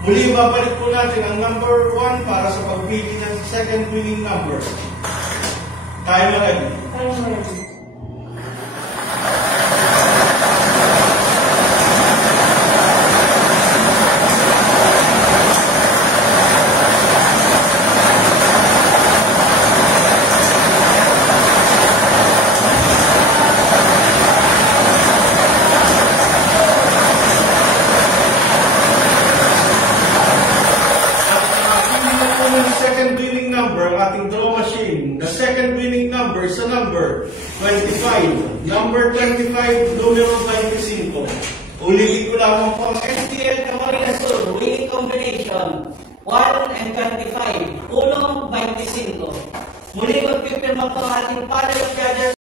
Muli, babalik po natin ang number 1 para sa pagpili ng second winning number. Tayo na rin. Tayo na rin. Second winning number ang ating draw machine. The second winning number sa number 25. Number 25, numero 25. Ulitin ko lamang po ang STL Camarines Sur, winning combination 1 and 25, tulong 25. Muli magpipirma po ating panel judges.